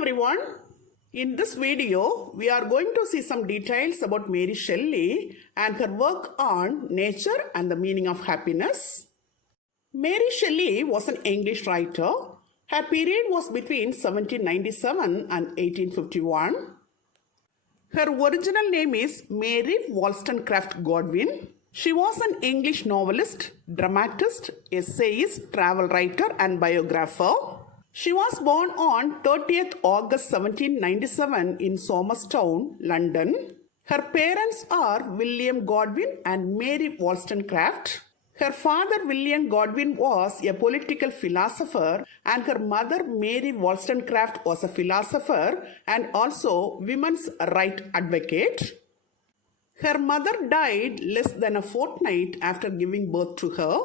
everyone. In this video, we are going to see some details about Mary Shelley and her work on nature and the meaning of happiness. Mary Shelley was an English writer. Her period was between 1797 and 1851. Her original name is Mary Wollstonecraft Godwin. She was an English novelist, dramatist, essayist, travel writer and biographer. She was born on 30th August 1797 in Somerstown, London. Her parents are William Godwin and Mary Wollstonecraft. Her father William Godwin was a political philosopher and her mother Mary Wollstonecraft was a philosopher and also women's rights advocate. Her mother died less than a fortnight after giving birth to her.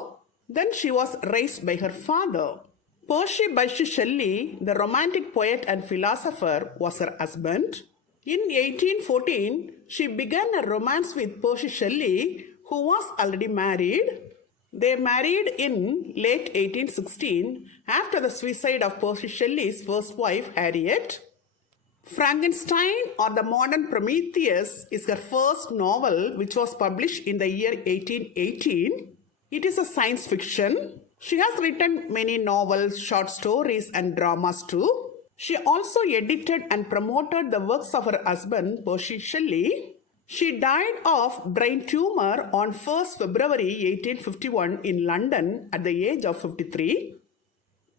Then she was raised by her father. Percy Bysshe Shelley, the romantic poet and philosopher, was her husband. In 1814, she began a romance with Percy Shelley, who was already married. They married in late 1816 after the suicide of Percy Shelley's first wife, Harriet. Frankenstein or the Modern Prometheus is her first novel, which was published in the year 1818. It is a science fiction. She has written many novels, short stories and dramas too. She also edited and promoted the works of her husband, Percy Shelley. She died of brain tumor on 1st February 1851 in London at the age of 53.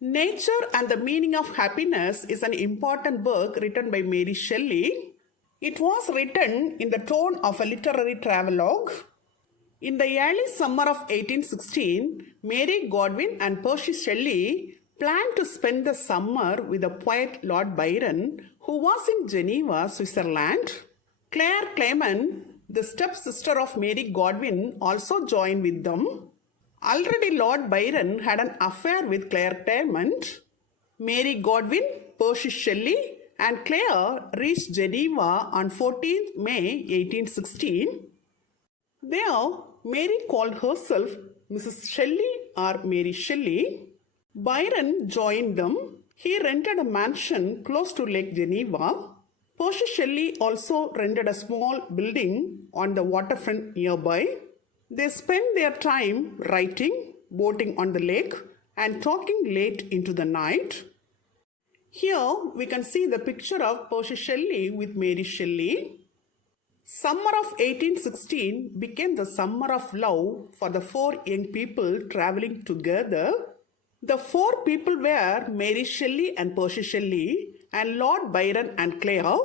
Nature and the Meaning of Happiness is an important book written by Mary Shelley. It was written in the tone of a literary travelogue. In the early summer of 1816, Mary Godwin and Percy Shelley planned to spend the summer with the poet Lord Byron, who was in Geneva, Switzerland. Claire Clement, the stepsister of Mary Godwin, also joined with them. Already Lord Byron had an affair with Claire Clement. Mary Godwin, Percy Shelley and Claire reached Geneva on 14th May 1816. There, Mary called herself Mrs. Shelley or Mary Shelley. Byron joined them. He rented a mansion close to Lake Geneva. Percy Shelley also rented a small building on the waterfront nearby. They spent their time writing, boating on the lake, and talking late into the night. Here we can see the picture of Percy Shelley with Mary Shelley. Summer of 1816 became the summer of love for the four young people traveling together. The four people were Mary Shelley and Percy Shelley and Lord Byron and Claire.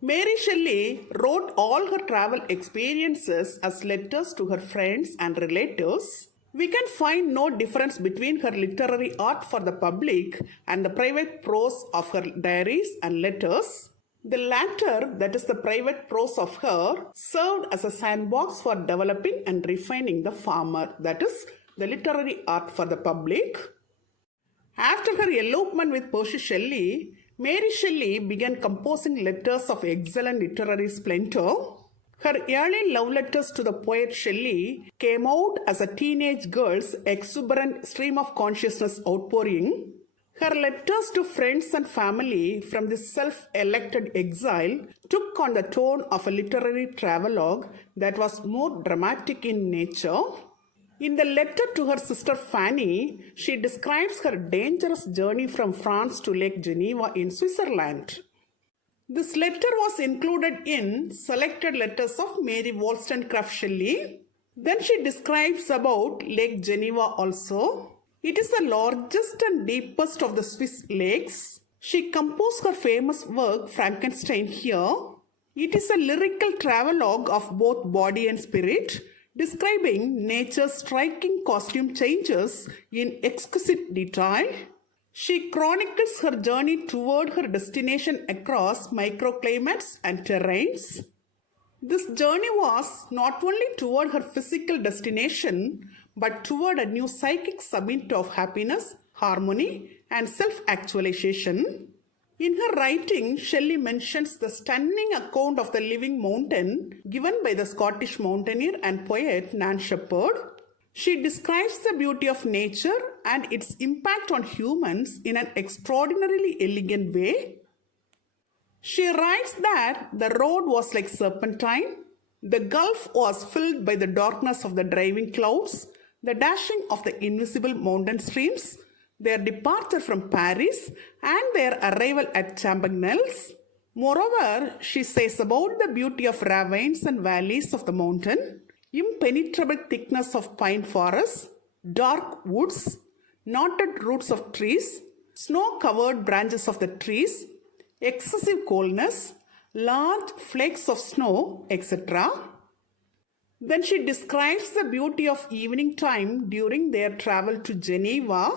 Mary Shelley wrote all her travel experiences as letters to her friends and relatives. We can find no difference between her literary art for the public and the private prose of her diaries and letters. The latter, that is the private prose of her, served as a sandbox for developing and refining the former, that is the literary art for the public. After her elopement with Percy Shelley, Mary Shelley began composing letters of excellent literary splendor. Her early love letters to the poet Shelley came out as a teenage girl's exuberant stream of consciousness outpouring. Her letters to friends and family from this self-elected exile took on the tone of a literary travelogue that was more dramatic in nature. In the letter to her sister Fanny, she describes her dangerous journey from France to Lake Geneva in Switzerland. This letter was included in Selected Letters of Mary Wollstonecraft Shelley. Then she describes about Lake Geneva also. It is the largest and deepest of the Swiss lakes. She composed her famous work Frankenstein here. It is a lyrical travelogue of both body and spirit, describing nature's striking costume changes in exquisite detail. She chronicles her journey toward her destination across microclimates and terrains. This journey was not only toward her physical destination, but toward a new psychic summit of happiness, harmony, and self-actualization. In her writing, Shelley mentions the stunning account of the living mountain given by the Scottish mountaineer and poet Nan Shepherd. She describes the beauty of nature and its impact on humans in an extraordinarily elegant way. She writes that the road was like serpentine, the gulf was filled by the darkness of the driving clouds, the dashing of the invisible mountain streams, their departure from Paris, and their arrival at Champanelles. Moreover, she says about the beauty of ravines and valleys of the mountain, impenetrable thickness of pine forests, dark woods, knotted roots of trees, snow-covered branches of the trees, excessive coldness, large flakes of snow, etc. Then she describes the beauty of evening time during their travel to Geneva.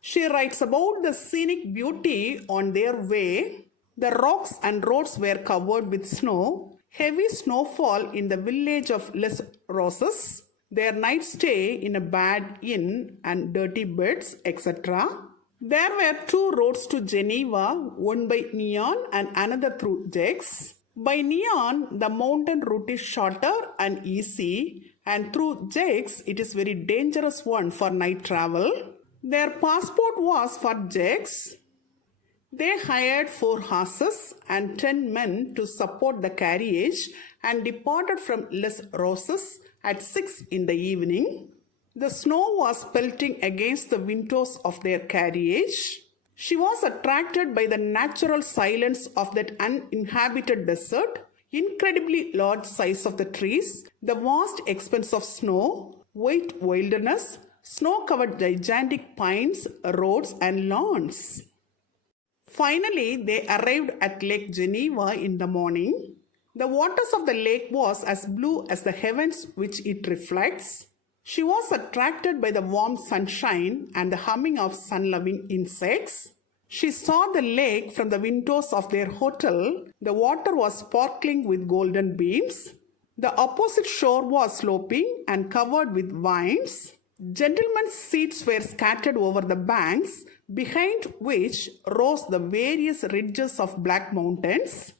She writes about the scenic beauty on their way. The rocks and roads were covered with snow, heavy snowfall in the village of Les Roses, their night stay in a bad inn and dirty beds, etc. There were two roads to Geneva, one by Nyon and another through Gex. By Nyon, the mountain route is shorter and easy, and through Gex, it is very dangerous one for night travel. Their passport was for Gex. They hired 4 horses and 10 men to support the carriage and departed from Les Roses at 6 in the evening. The snow was pelting against the windows of their carriage. She was attracted by the natural silence of that uninhabited desert, incredibly large size of the trees, the vast expanse of snow, white wilderness, snow-covered gigantic pines, roads and lawns. Finally, they arrived at Lake Geneva in the morning. The waters of the lake was as blue as the heavens which it reflects. She was attracted by the warm sunshine and the humming of sun-loving insects. She saw the lake from the windows of their hotel. The water was sparkling with golden beams. The opposite shore was sloping and covered with vines. Gentlemen's seats were scattered over the banks, behind which rose the various ridges of black mountains.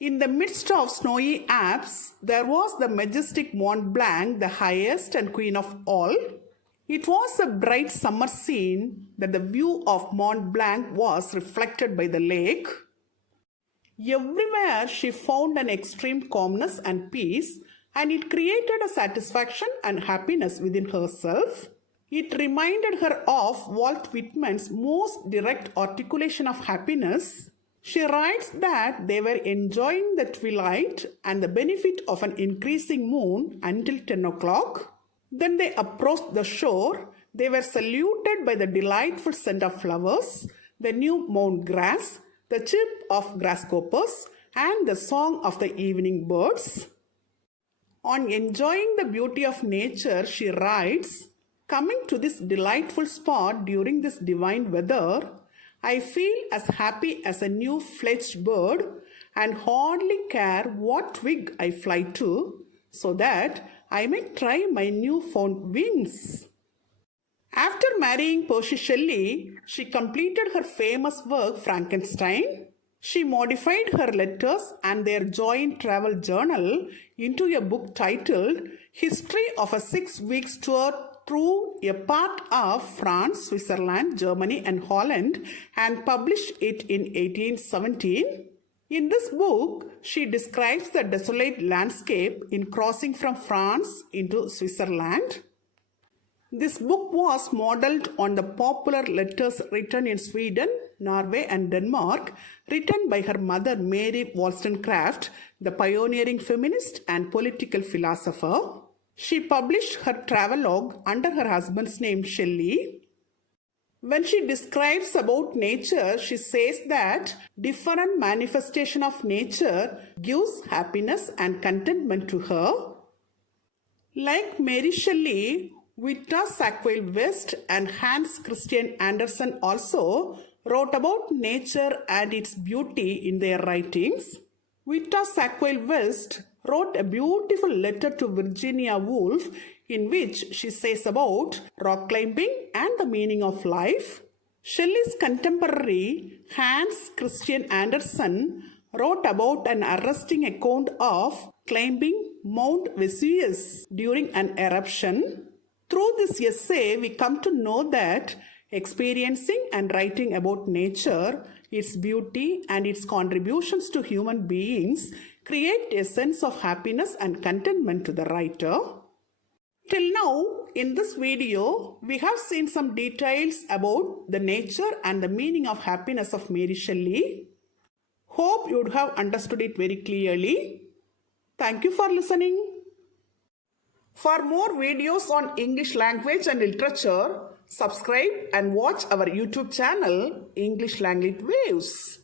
In the midst of snowy Alps, there was the majestic Mont Blanc, the highest and queen of all. It was a bright summer scene that the view of Mont Blanc was reflected by the lake. Everywhere she found an extreme calmness and peace, and it created a satisfaction and happiness within herself. It reminded her of Walt Whitman's most direct articulation of happiness. She writes that they were enjoying the twilight and the benefit of an increasing moon until 10 o'clock. Then they approached the shore. They were saluted by the delightful scent of flowers, the new mown grass, the chirp of grasshoppers, and the song of the evening birds. On enjoying the beauty of nature, she writes, "Coming to this delightful spot during this divine weather, I feel as happy as a new-fledged bird and hardly care what twig I fly to, so that I may try my new-found wings." After marrying Percy Shelley, she completed her famous work Frankenstein. She modified her letters and their joint travel journal into a book titled History of a 6 Weeks Tour through a part of France, Switzerland, Germany and Holland, and published it in 1817. In this book, she describes the desolate landscape in crossing from France into Switzerland. This book was modeled on the popular letters written in Sweden, Norway and Denmark, written by her mother Mary Wollstonecraft, the pioneering feminist and political philosopher. She published her travelogue under her husband's name Shelley. When she describes about nature, she says that different manifestation of nature gives happiness and contentment to her. Like Mary Shelley, Witta Sackville-West and Hans Christian Andersen also wrote about nature and its beauty in their writings. Witta Sackville-West wrote a beautiful letter to Virginia Woolf in which she says about rock climbing and the meaning of life. Shelley's contemporary Hans Christian Andersen wrote about an arresting account of climbing Mount Vesuvius during an eruption. Through this essay, we come to know that experiencing and writing about nature Its beauty and its contributions to human beings create a sense of happiness and contentment to the writer. Till now, in this video, we have seen some details about the nature and the meaning of happiness of Mary Shelley. Hope you would have understood it very clearly. Thank you for listening. For more videos on English language and literature, subscribe and watch our YouTube channel, English Language Waves.